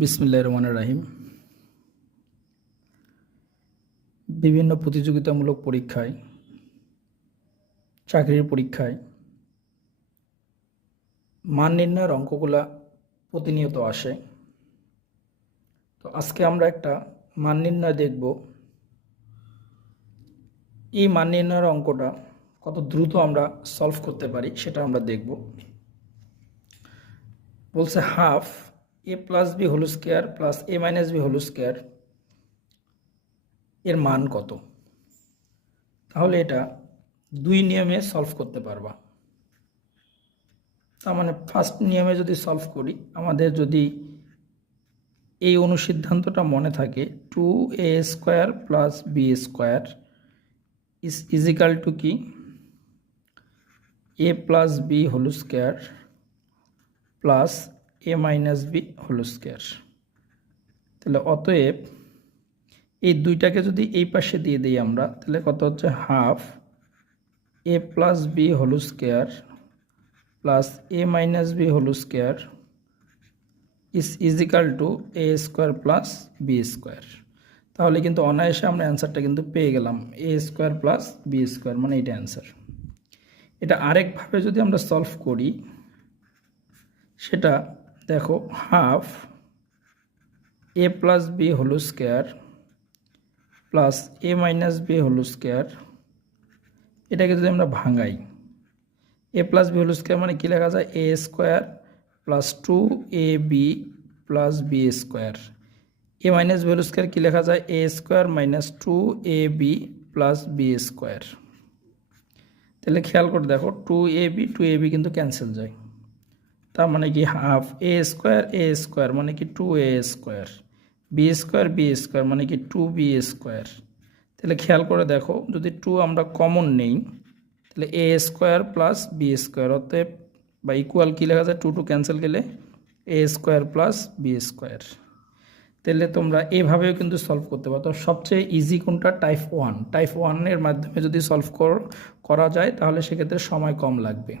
বিসমিল্লাহির রহমানির রহিম। বিভিন্ন প্রতিযোগিতামূলক পরীক্ষায়, চাকরির পরীক্ষায় মান নির্ণয়ের অঙ্কগুলা প্রতিনিয়ত আসে। তো আজকে আমরা একটা মান নির্ণয় দেখব। এই মান নির্ণয়ের অঙ্কটা কত দ্রুত আমরা সলভ করতে পারি সেটা আমরা দেখব। বলছে হাফ এ plus B whole square plus এ মাইনাস বি হোল স্কোয়ার এর মান কত। তাহলে এটা দুই নিয়মে সলভ করতে পারবা। তার মানে ফার্স্ট নিয়মে যদি সলভ করি, আমাদের যদি এই অনুসিদ্ধান্তটা মনে থাকে, 2a square plus B square is equal to কি a plus B whole square plus A minus B whole square. তাহলে অতএব এই দুইটাকে যদি এই পাশে দিয়ে দিই আমরা, তাহলে কত হচ্ছে half A plus B whole square plus A minus B whole square is equal to A square plus B square. তাহলে কিন্তু অনায়াসে আমরা অ্যান্সারটা কিন্তু পেয়ে গেলাম, A square plus B square, মানে এটা অ্যান্সার। এটা আরেকভাবে যদি আমরা সলভ করি, সেটা দেখো হাফ এ plus B whole square plus এ মাইনাস বি হোল স্কোয়ার, এটাকে যদি আমরা ভাঙাই, a plus B whole square মানে কী লেখা যায়, a square plus 2ab plus B square. A minus B whole square কী লেখা যায়, a square minus 2ab plus B square. তাহলে খেয়াল করে দেখো 2ab কিন্তু ক্যান্সেল যায়। তার মানে কি হাফ এ স্কোয়ার মানে কি 2a স্কোয়ার, বি স্কোয়ার মানে কি 2b স্কোয়ার। তাহলে খেয়াল করে দেখো, যদি 2 আমরা কমন নেই, তাহলে এ স্কোয়ার প্লাস বি স্কোয়ার, অতএব বা ইকুয়াল কী লেখা যায়, 2 ক্যান্সেল গেলে এ স্কোয়ার প্লাস বি স্কোয়ার। তাহলে তোমরা এভাবেও কিন্তু সলভ করতে পারো। তো সবচেয়ে ইজি কোনটা, টাইপ 1 এর মাধ্যমে যদি সলভ করা যায় তাহলে সেক্ষেত্রে সময় কম লাগবে।